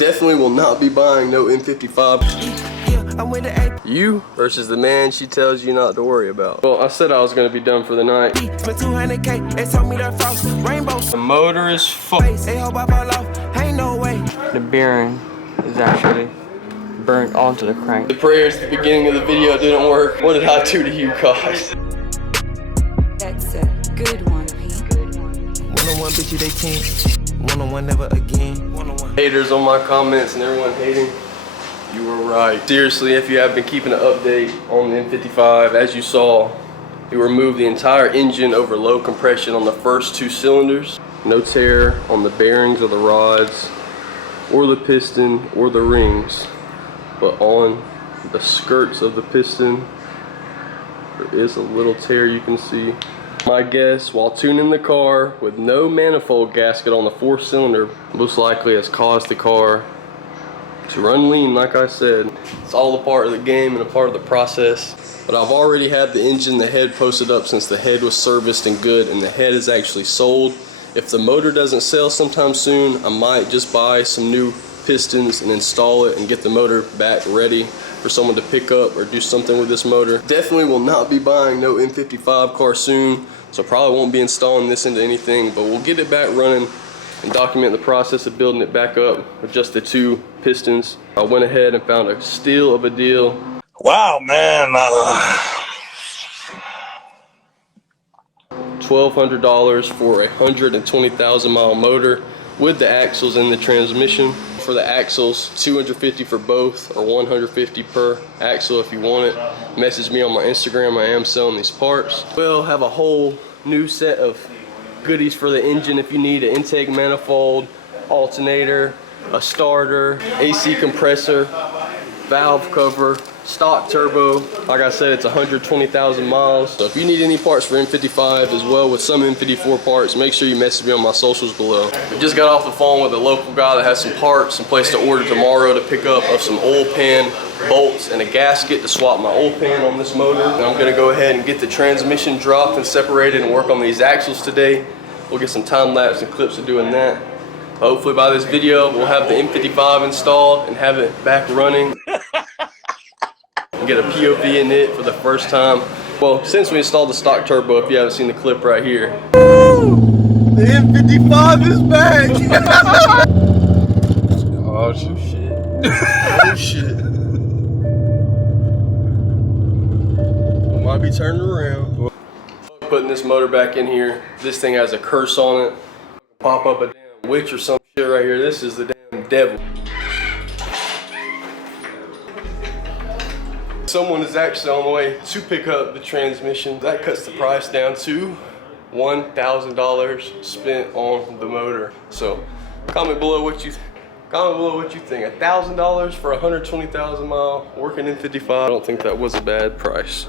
Definitely will not be buying no M55. You versus the man she tells you not to worry about. Well, I said I was gonna be done for the night. The motor is fucked. The bearing is actually burnt onto the crank. The prayers at the beginning of the video didn't work. What did I do to you guys? That's a good one, Pete. One-on-one bitch, they can't. One-on-one never again. One-on-one. Haters on my comments and everyone hating. You were right. Seriously, if you have been keeping an update on the M55, as you saw, we removed the entire engine over low compression on the first 2 cylinders. No tear on the bearings of the rods, or the piston, or the rings. But on the skirts of the piston, there is a little tear you can see. My guess, while tuning the car with no manifold gasket on the 4th cylinder, most likely has caused the car to run lean. Like I said, it's all a part of the game and a part of the process. But I've already had the engine, the head posted up since the head was serviced and good, and the head is actually sold. If the motor doesn't sell sometime soon, I might just buy some new pistons and install it and get the motor back ready for someone to pick up or do something with this motor. Definitely will not be buying no M55 car soon, so probably won't be installing this into anything, but we'll get it back running and document the process of building it back up with just the 2 pistons. I went ahead and found a steal of a deal. Wow, man. $1,200 for a 120,000 mile motor with the axles and the transmission. For the axles, $250 for both, or $150 per axle if you want it. Message me on my Instagram, I am selling these parts. We'll have a whole new set of goodies for the engine if you need an intake manifold, alternator, a starter, AC compressor, valve cover, stock turbo. Like I said, it's 120,000 miles. So if you need any parts for M55 as well with some M54 parts, make sure you message me on my socials below. We just got off the phone with a local guy that has some parts, some place to order tomorrow to pick up of some oil pan bolts and a gasket to swap my oil pan on this motor. And I'm gonna go ahead and get the transmission dropped and separated and work on these axles today. We'll get some time lapse and clips of doing that. Hopefully by this video, we'll have the M55 installed and have it back running. And get a POV in it for the first time. Well, since we installed the stock turbo, if you haven't seen the clip right here. The M55 is back! Oh shit. Oh shit. We might be turning around. Putting this motor back in here. This thing has a curse on it. Pop up a damn witch or some shit right here. This is the damn devil. Someone is actually on the way to pick up the transmission. That cuts the price down to $1,000 spent on the motor. So comment below what you think. $1,000 for 120,000 mile working in 55. I don't think that was a bad price.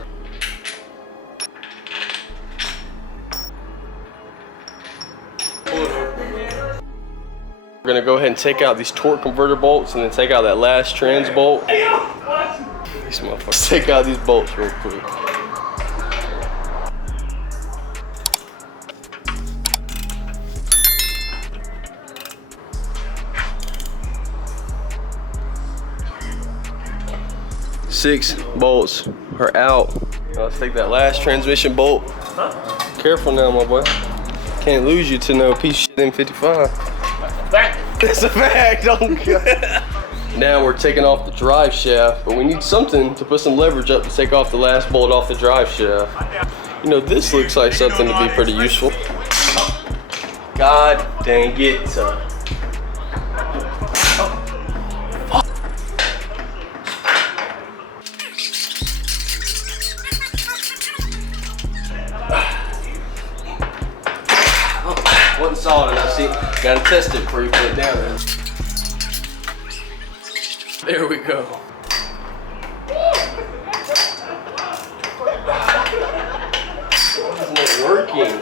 We're gonna go ahead and take out these torque converter bolts and then take out that last trans bolt. These motherfuckers. Take out these bolts real quick. Six bolts are out. Now let's take that last transmission bolt. Careful now, my boy. Can't lose you to no piece of shit M55. It's a fact. Don't. Now we're taking off the drive shaft, but we need something to put some leverage up to take off the last bolt off the drive shaft. You know, this looks like something to be pretty useful. God dang it. Wasn't solid enough, see? Gotta test it before you put it down there. There we go. Why isn't it working?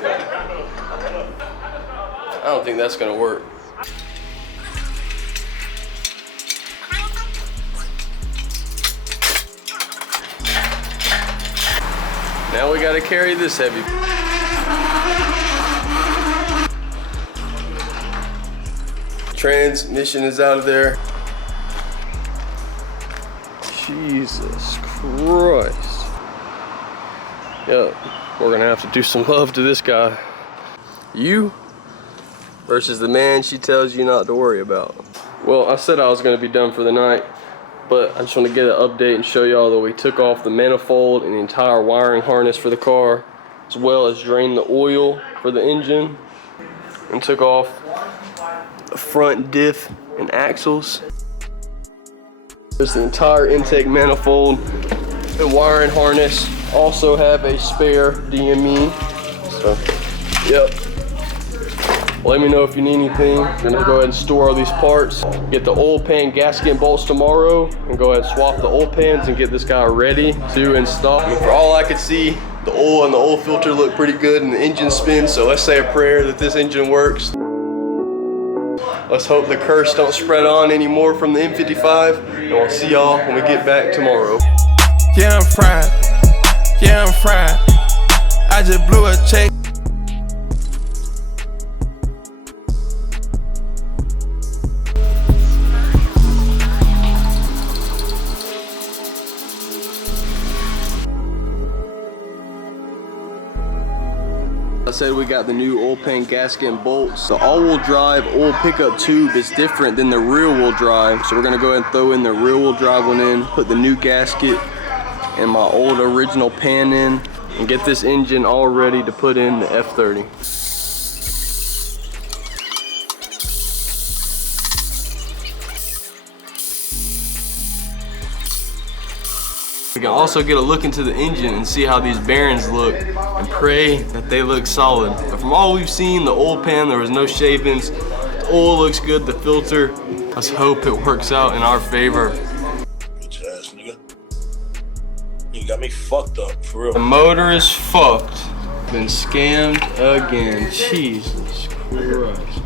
I don't think that's gonna work. Now we gotta carry this heavy. Transmission is out of there. Jesus Christ. Yep, we're gonna have to do some love to this guy. You versus the man she tells you not to worry about. Well, I said I was gonna be done for the night, but I just want to get an update and show y'all that we took off the manifold and the entire wiring harness for the car, as well as drained the oil for the engine, and took off the front diff and axles. There's the entire intake manifold, the wiring harness. Also have a spare DME. So, yep. Let me know if you need anything. I'm gonna go ahead and store all these parts. Get the oil pan gasket and bolts tomorrow, and go ahead and swap the oil pans and get this guy ready to install. I mean, for all I could see, the oil and the oil filter look pretty good and the engine spins, so let's say a prayer that this engine works. Let's hope the curse don't spread on anymore from the M55, and we'll see y'all when we get back tomorrow. Yeah, I'm fried. Yeah, I'm fried. I just blew a check. I said we got the new oil pan gasket and bolts. The all-wheel drive oil pickup tube is different than the rear-wheel drive, so we're gonna go ahead and throw in the rear-wheel drive one in, put the new gasket and my old original pan in, and get this engine all ready to put in the F30. We can also get a look into the engine and see how these bearings look and pray that they look solid. But from all we've seen, the oil pan, there was no shavings. The oil looks good, the filter. Let's hope it works out in our favor. Bitch ass nigga. You got me fucked up, for real. The motor is fucked. Been scammed again. Jesus Christ.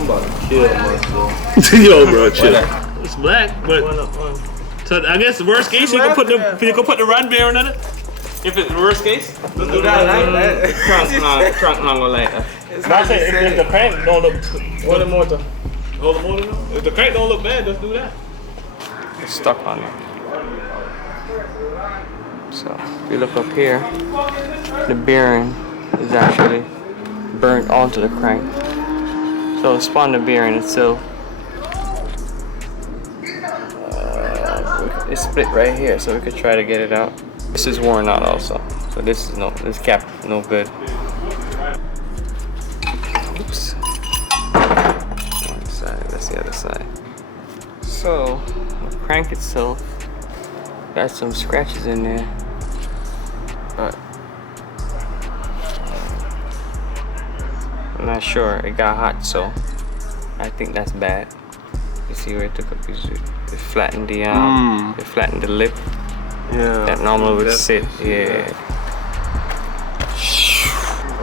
I'm about to kill myself. Yo, bro, chill. It's black, but so I guess the worst case you can put the run bearing in it. If it's the worst case, let's do that. Trunk longer later. I say if the crank don't look. Hold the motor. Hold the motor. If the crank don't look bad, let's do that. It's stuck on it. So if you look up here, the bearing is actually burnt onto the crank. So spun the bearing itself. It's split right here, so we could try to get it out. This is worn out also, so this cap no good. Oops. One side, that's the other side. So the crank itself got some scratches in there, but I'm not sure. It got hot, so I think that's bad. You see where it took a piece of it flattened the it flattened the lip. Yeah. That normally would sit. Yeah.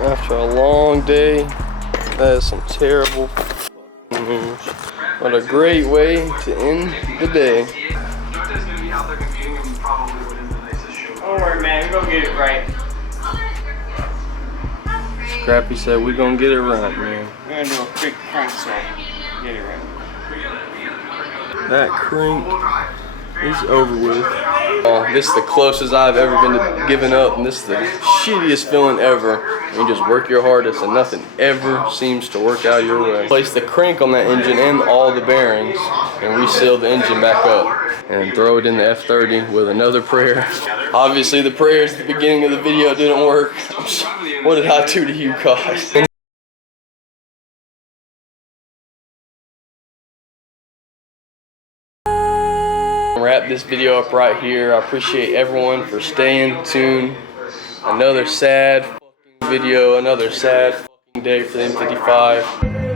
After a long day, that is some terrible news. But a great way to end the day. Don't worry, man. We're gonna get it right. Scrappy said we're gonna get it right, man. We're gonna do a quick crank swap. Get it right. That crank is over with. Oh, this is the closest I've ever been to giving up, and this is the shittiest feeling ever. You just work your hardest and nothing ever seems to work out your way. Place the crank on that engine and all the bearings and reseal the engine back up. And throw it in the F30 with another prayer. Obviously the prayers at the beginning of the video didn't work. What did I do to you guys? Wrap this video up right here. I appreciate everyone for staying tuned. Another sad video, another sad day for the M55.